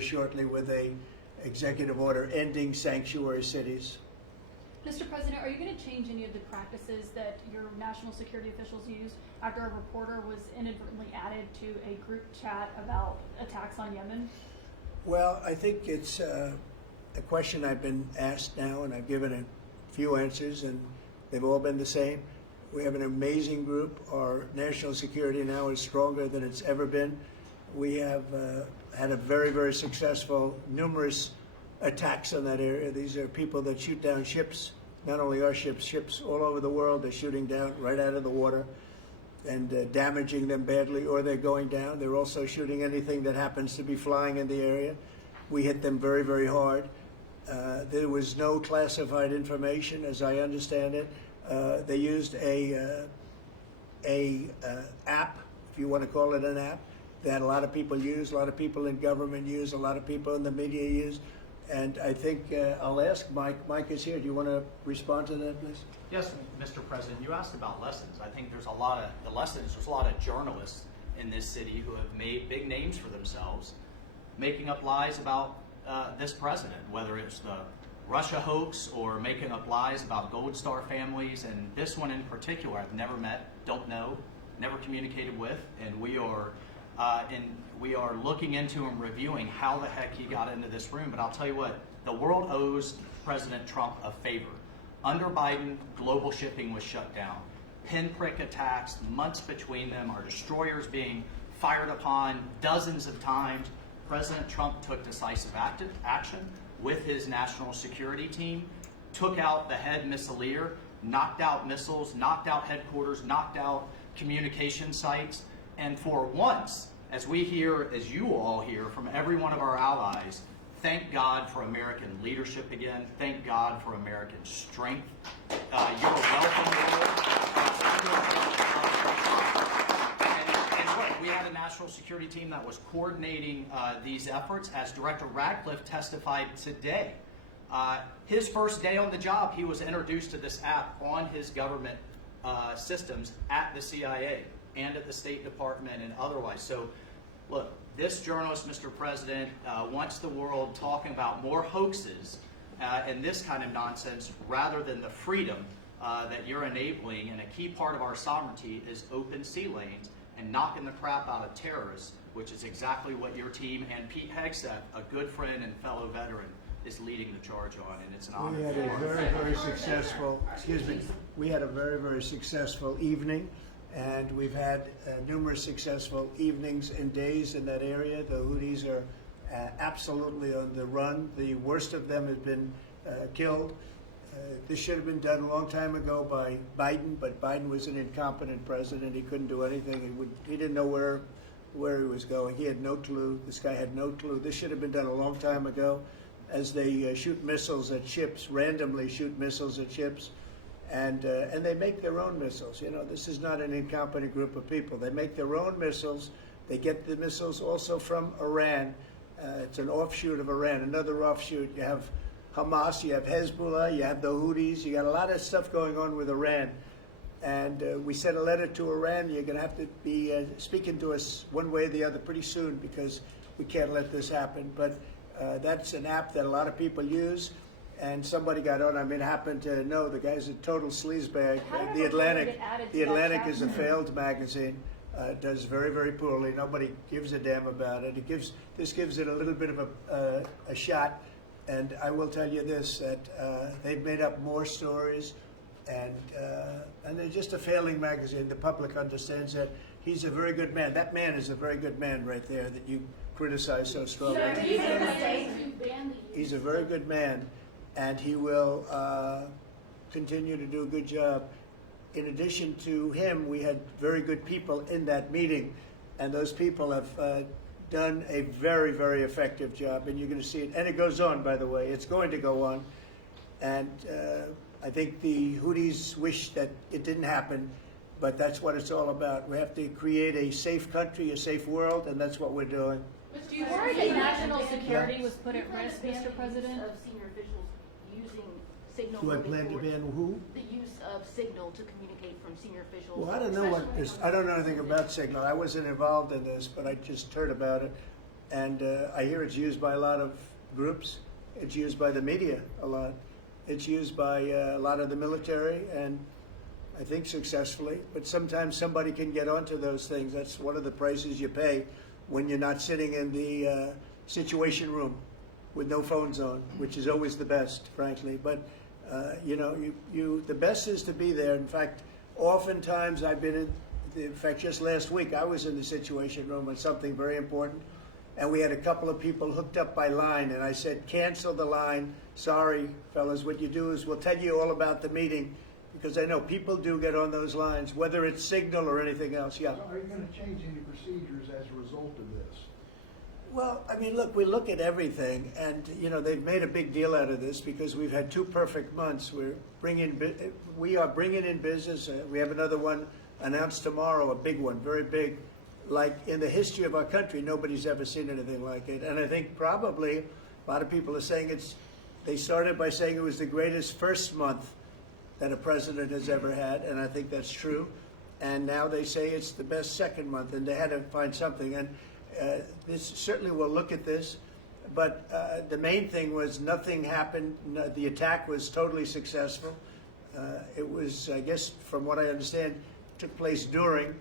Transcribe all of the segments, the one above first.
very shortly with a executive order ending sanctuary cities. Mr. President, are you going to change any of the practices that your national security officials used after a reporter was inadvertently added to a group chat about attacks on Yemen? Well, I think it's a question I've been asked now, and I've given a few answers, and they've all been the same. We have an amazing group. Our national security now is stronger than it's ever been. We have had a very, very successful, numerous attacks on that area. These are people that shoot down ships, not only our ships, ships all over the world. They're shooting down right out of the water and damaging them badly, or they're going down. They're also shooting anything that happens to be flying in the area. We hit them very, very hard. There was no classified information, as I understand it. They used a app, if you want to call it an app, that a lot of people use, a lot of people in government use, a lot of people in the media use. And I think I'll ask Mike. Mike is here. Do you want to respond to that, please? Yes, Mr. President. You asked about lessons. I think there's a lot of journalists in this city who have made big names for themselves, making up lies about this president, whether it's the Russia hoax or making up lies about Gold Star families. And this one in particular, I've never met, don't know, never communicated with, and we are looking into and reviewing how the heck he got into this room. But I'll tell you what, the world owes President Trump a favor. Under Biden, global shipping was shut down. Pinprick attacks, months between them, our destroyers being fired upon dozens of times. President Trump took decisive action with his national security team, took out the head missileer, knocked out missiles, knocked out headquarters, knocked out communication sites. And for once, as we hear, as you all hear from every one of our allies, thank God for American leadership again. Thank God for American strength. You're welcome, and look, we had a national security team that was coordinating these efforts. As Director Ratcliffe testified today, his first day on the job, he was introduced to this app on his government systems at the CIA and at the State Department and otherwise. So, look, this journalist, Mr. President, wants the world talking about more hoaxes and this kind of nonsense rather than the freedom that you're enabling. And a key part of our sovereignty is open sea lanes and knocking the crap out of terrorists, which is exactly what your team and Pete Hegseth, a good friend and fellow veteran, is leading the charge on, and it's an honor. We had a very, very successful, we had a very, very successful evening. And we've had numerous successful evenings and days in that area. The Houthis are absolutely on the run. The worst of them has been killed. This should have been done a long time ago by Biden, but Biden was an incompetent president. He couldn't do anything. He didn't know where he was going. He had no clue. This guy had no clue. This should have been done a long time ago. As they shoot missiles at ships, randomly shoot missiles at ships. And they make their own missiles. You know, this is not an incompetent group of people. They make their own missiles. They get the missiles also from Iran. It's an offshoot of Iran, another offshoot. You have Hamas, you have Hezbollah, you have the Houthis. You got a lot of stuff going on with Iran. And we sent a letter to Iran. You're going to have to be speaking to us one way or the other pretty soon because we can't let this happen. But that's an app that a lot of people use. And somebody got on. I mean, happened to know the guy's a total sleazebag. The Atlantic is a failed magazine. Does very, very poorly. Nobody gives a damn about it. This gives it a little bit of a shot. And I will tell you this: that they've made up more stories, and they're just a failing magazine. The public understands that. He's a very good man. That man is a very good man right there that you criticize so strongly. He's a very good man. And he will continue to do a good job. In addition to him, we had very good people in that meeting, and those people have done a very, very effective job, and you're going to see it. And it goes on, by the way. It's going to go on. And I think the Houthis wish that it didn't happen, but that's what it's all about. We have to create a safe country, a safe world, and that's what we're doing. Do you worry that national security was put at risk, Mr. President? Of senior officials using signal. Do I plan to ban who? The use of signal to communicate from senior officials. Well, I don't know what this. I don't know anything about Signal. I wasn't involved in this, but I just heard about it. and I hear it's used by a lot of groups. It's used by the media a lot. It's used by a lot of the military, and I think successfully. But sometimes somebody can get onto those things. That's one of the prices you pay when you're not sitting in the situation room with no phones on, which is always the best, frankly. But you know, the best is to be there. In fact, oftentimes I've been in fact, just last week I was in the situation room on something very important, and we had a couple of people hooked up by line, and I said, cancel the line. Sorry, fellas, what you do is we'll tell you all about the meeting, because I know people do get on those lines, whether it's Signal or anything else. Yeah. So are you going to change any procedures as a result of this? Well, I mean, look, we look at everything, and you know they've made a big deal out of this because we've had 2 perfect months. We are bringing in business. We have another one announced tomorrow, a big one, very big, like in the history of our country. Nobody's ever seen anything like it, and I think probably a lot of people are saying it's. They started by saying it was the greatest first month that a president has ever had, and I think that's true. And now they say it's the best second month, and they had to find something. And this certainly will look at this, but the main thing was nothing happened. No, the attack was totally successful. It was, I guess, from what I understand, took place during,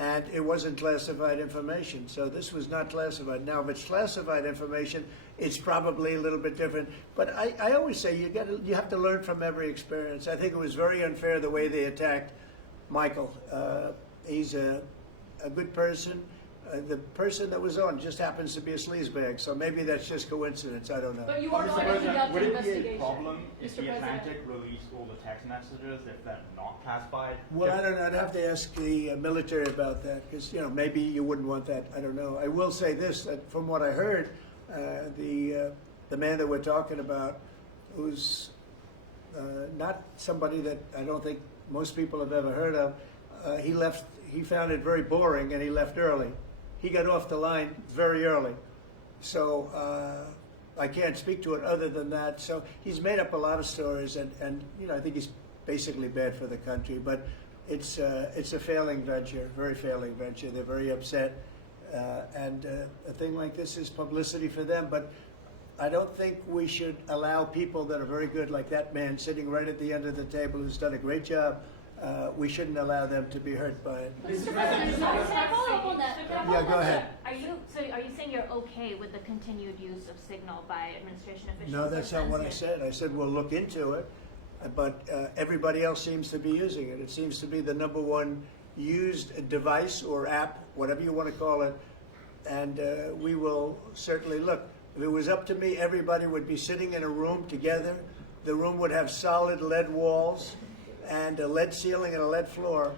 and it wasn't classified information. So this was not classified. Now, if it's classified information, it's probably a little bit different. But I always say you have to learn from every experience. I think it was very unfair the way they attacked Michael. He's a good person. The person that was on just happens to be a sleazebag, so maybe that's just coincidence. I don't know. But you are Mr. going to President, conduct would an it be a investigation. problem if Mr. the President. Atlantic released all the text messages if they're not classified? Well, I don't know. I'd have to ask the military about that because, you know, maybe you wouldn't want that. I don't know. I will say this, that from what I heard, the man that we're talking about, who's not somebody that I don't think most people have ever heard of, he left. He found it very boring, and he left early. He got off the line very early. So I can't speak to it other than that. So he's made up a lot of stories, and you know, I think he's basically bad for the country. But it's a failing venture, very failing venture. They're very upset, and a thing like this is publicity for them. But I don't think we should allow people that are very good, like that man sitting right at the end of the table, who's done a great job. We shouldn't allow them to be hurt by it. Mr. President, Can I follow up on that? Yeah, go ahead. Are you saying you're okay with the continued use of Signal by administration officials? No, that's not what I said. I said we'll look into it, but everybody else seems to be using it. It seems to be the #1 used device or app, whatever you want to call it, and we will certainly look. If it was up to me, everybody would be sitting in a room together. The room would have solid lead walls and a lead ceiling and a lead floor,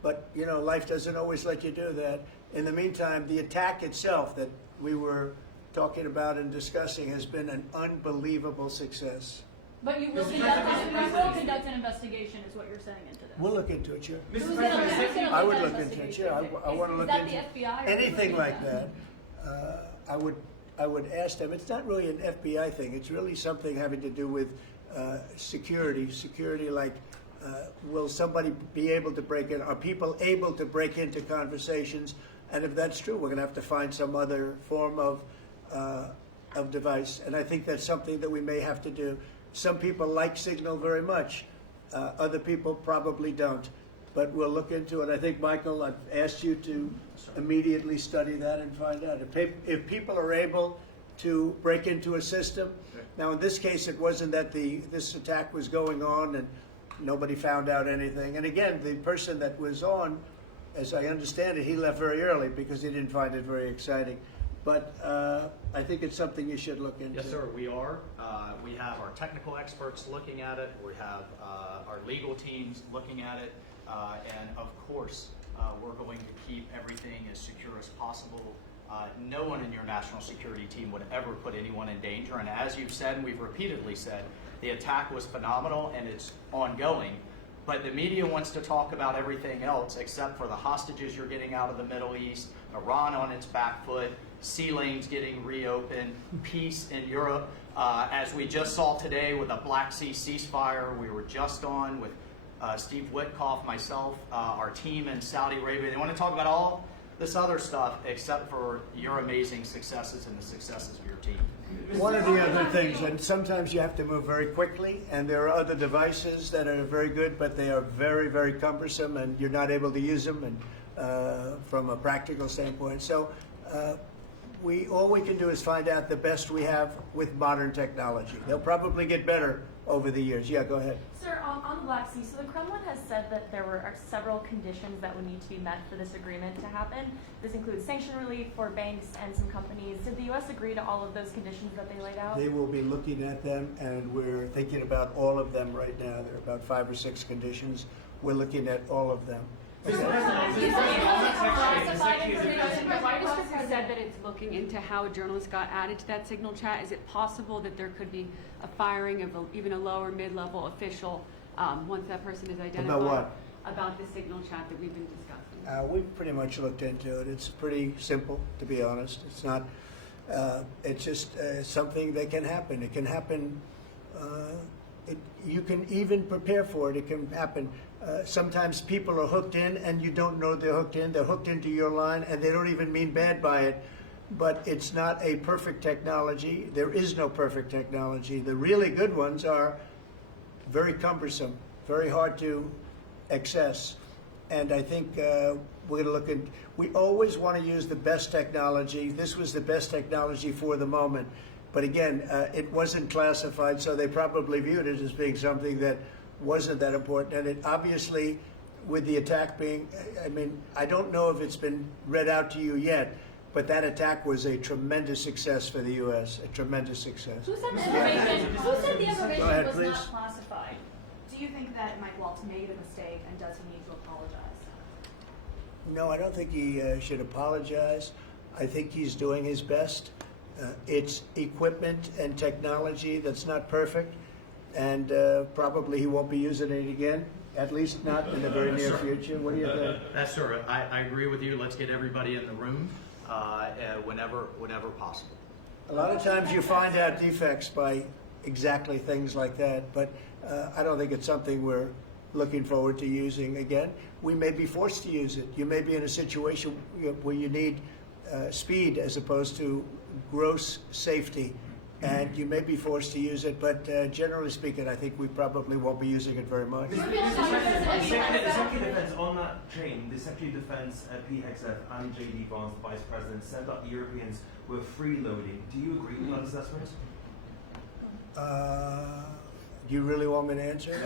but you know, life doesn't always let you do that. In the meantime, the attack itself that we were talking about and discussing has been an unbelievable success. but you will conduct an investigation, is what you're saying into this. We'll look into it, sure. Who's Mr. gonna President, I lead would that look into it, investigation? sure. I want to look Is that into the FBI or anything who's like leading that. I would ask them. It's not really an FBI thing. It's really something having to do with security. Security, like will somebody be able to break in? Are people able to break into conversations? And if that's true, we're going to have to find some other form of device. And I think that's something that we may have to do. Some people like Signal very much. Other people probably don't. But we'll look into it. I think, Michael, I've asked you to immediately study that and find out. If people are able to break into a system, now in this case it wasn't that this attack was going on and nobody found out anything. And again, the person that was on, as I understand it, he left very early because he didn't find it very exciting. But I think it's something you should look into. Yes, sir, we are. We have our technical experts looking at it. We have our legal teams looking at it. And of course, we're going to keep everything as secure as possible. No one in your national security team would ever put anyone in danger. And as you've said, and we've repeatedly said, the attack was phenomenal and it's ongoing. But the media wants to talk about everything else except for the hostages you're getting out of the Middle East, Iran on its back foot, sea lanes getting reopened, peace in Europe. As we just saw today with the Black Sea ceasefire, we were just on with Steve Witkoff, myself, our team in Saudi Arabia. They want to talk about all this other stuff except for your amazing successes and the successes of your team. One of the other things, and sometimes you have to move very quickly, and there are other devices that are very good, but they are very, very cumbersome, and you're not able to use them, and from a practical standpoint. So all we can do is find out the best we have with modern technology. They'll probably get better over the years. Yeah, go ahead. Sir, on the Black Sea, so the Kremlin has said that there are several conditions that would need to be met for this agreement to happen. This includes sanction relief for banks and some companies. Did the U.S. agree to all of those conditions that they laid out? They will be looking at them, and we're thinking about all of them right now. There are about 5 or 6 conditions. We're looking at all of them. Said that it's looking into how a journalist got added to that signal chat. Is it possible that there could be a firing of even a lower mid-level official once that person is identified? About what? About the signal chat that we've been discussing. We've pretty much looked into it. It's pretty simple, to be honest. It's not. It's just something that can happen. It can happen. You can even prepare for it. It can happen. Sometimes people are hooked in, and you don't know they're hooked in. They're hooked into your line, and they don't even mean bad by it. But it's not a perfect technology. There is no perfect technology. The really good ones are very cumbersome, very hard to access. And I think we're going to look at. We always want to use the best technology. This was the best technology for the moment. But again, it wasn't classified, so they probably viewed it as being something that wasn't that important. And it obviously, with the attack being, I mean, I don't know if it's been read out to you yet, but that attack was a tremendous success for the U.S., a tremendous success. Who said the information, Go ahead, was please. not classified? Do you think that Mike Waltz made a mistake, and does he need to apologize? No, I don't think he should apologize. I think he's doing his best. It's equipment and technology that's not perfect, and probably he won't be using it again, at least not in the very near future. What do you think? That's sir. I agree with you. Let's get everybody in the room whenever possible. A lot of times you find out defects by exactly things like that, but I don't think it's something we're looking forward to using again. We may be forced to use it. You may be in a situation where you need speed as opposed to gross safety, and you may be forced to use it, but generally speaking, I think we probably won't be using it very much. The Secretary of Defense on that chain, the Secretary of Defense Pete Hegseth and J.D. Vance, the Vice President, said that the Europeans were freeloading. Do you agree with that assessment? Do you really want me to answer?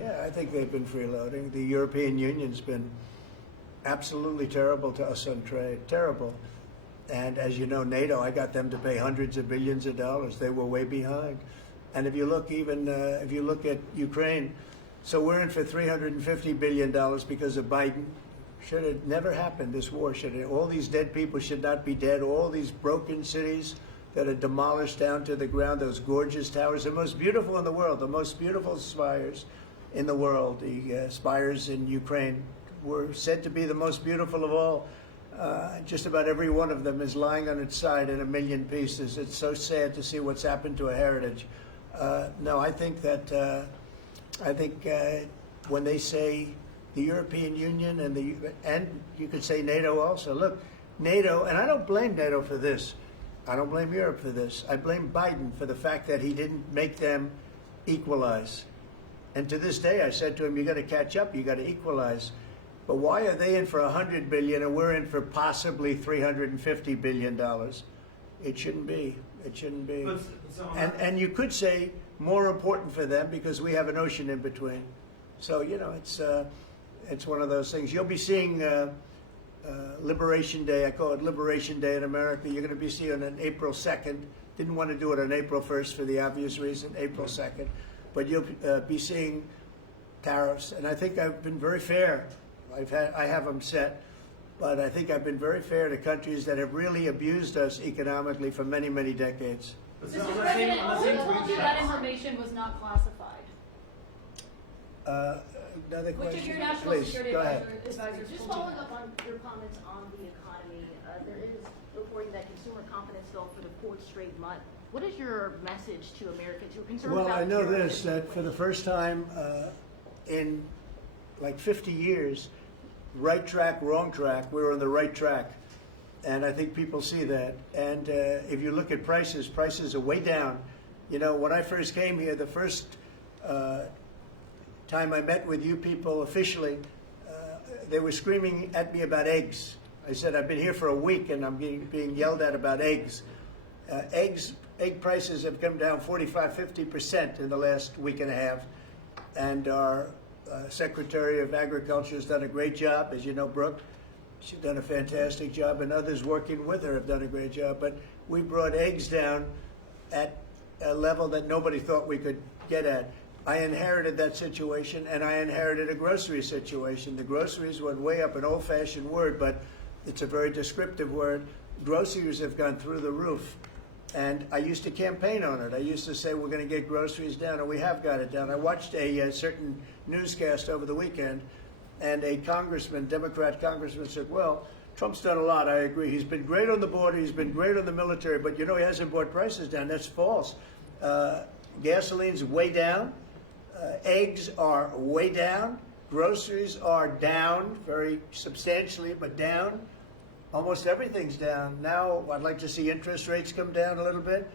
Yeah, I think they've been freeloading. The European Union's been absolutely terrible to us on trade, terrible. And as you know, NATO, I got them to pay hundreds of billions of dollars. They were way behind. And if you look if you look at Ukraine, so we're in for $350 billion because of Biden. Should have never happened, this war. All these dead people should not be dead. All these broken cities that are demolished down to the ground, those gorgeous towers, the most beautiful in the world, the most beautiful spires in the world. The spires in Ukraine were said to be the most beautiful of all. Just about every one of them is lying on its side in a million pieces. It's so sad to see what's happened to a heritage. No, I think that when they say the European Union and you could say NATO also. Look, NATO, and I don't blame NATO for this. I don't blame Europe for this. I blame Biden for the fact that he didn't make them equalize. And to this day, I said to him, you got to catch up, you got to equalize. But why are they in for $100 billion and we're in for possibly $350 billion? It shouldn't be. It shouldn't be. And you could say more important for them because we have an ocean in between. So it's one of those things. You'll be seeing Liberation Day. I call it Liberation Day in America. You're going to be seeing on April 2nd. Didn't want to do it on April 1st for the obvious reason. April 2nd, but you'll be seeing tariffs. And I think I've been very fair. I have them set, but I think I've been very fair to countries that have really abused us economically for many, many decades. Mr. President, who told you that information was not classified? Another question? Which of your national Please, security go ahead. advisors Just told you following that? up on your comments on the economy, there is reporting that consumer confidence fell for the 4th straight month. What is your message to Americans who are concerned Well, about I know terrorism? this, that for the first time in like 50 years, right track, wrong track. We're on the right track. And I think people see that. And if you look at prices, prices are way down. You know, when I first came here, the first time I met with you people officially, they were screaming at me about eggs. I said, I've been here for a week and I'm being yelled at about eggs. Egg prices have come down 45–50% in the last week and a half. And our Secretary of Agriculture has done a great job. As you know, Brooke, she's done a fantastic job, and others working with her have done a great job. But we brought eggs down at a level that nobody thought we could get at. I inherited that situation, and I inherited a grocery situation. The groceries went way up, an old-fashioned word, but it's a very descriptive word. Groceries have gone through the roof. And I used to campaign on it. I used to say we're going to get groceries down, and we have got it down. I watched a certain newscast over the weekend, and a congressman, Democrat congressman, said, well, Trump's done a lot, I agree. He's been great on the border, he's been great on the military, but you know he hasn't brought prices down. That's false. Gasoline's way down. Eggs are way down. Groceries are down, very substantially, but down. Almost everything's down. Now, I'd like to see interest rates come down a little bit,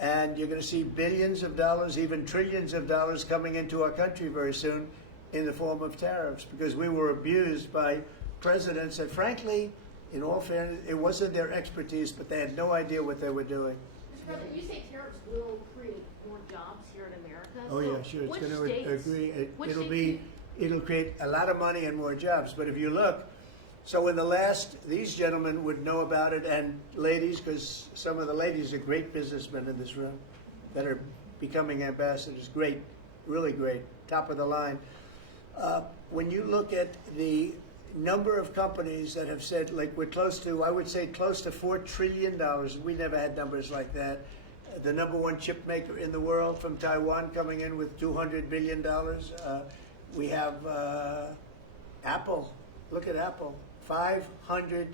and you're going to see billions of dollars, even trillions of dollars coming into our country very soon in the form of tariffs, because we were abused by presidents that, frankly, in all fairness, it wasn't their expertise, but they had no idea what they were doing. Mr. President, you say tariffs will create more jobs here in America. Oh, So yeah, sure. It's which going to states- agree. which It'll states be, it'll create a lot of money and more jobs. But if you look, so in the last, these gentlemen would know about it, and ladies, because some of the ladies are great businessmen in this room that are becoming ambassadors. Great, really great, top of the line. When you look at the number of companies that have said, like, we're close to, I would say close to $4 trillion. We never had numbers like that. The #1 chip maker in the world from Taiwan coming in with $200 billion. We have Apple. Look at Apple. $500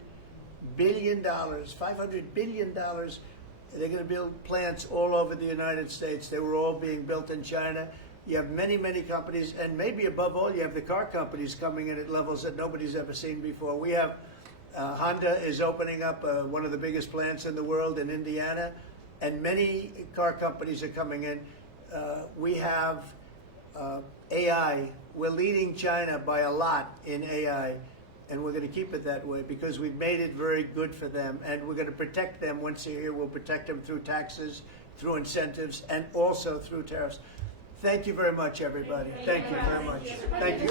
billion. $500 billion. They're going to build plants all over the United States. They were all being built in China. You have many, many companies, and maybe above all, you have the car companies coming in at levels that nobody's ever seen before. We have Honda is opening up one of the biggest plants in the world in Indiana, and many car companies are coming in. We have AI. We're leading China by a lot in AI, and we're going to keep it that way because we've made it very good for them, and we're going to protect them. Once they're here, we'll protect them through taxes, through incentives, and also through tariffs. Thank you very much, everybody. Thank you very much. Thank you.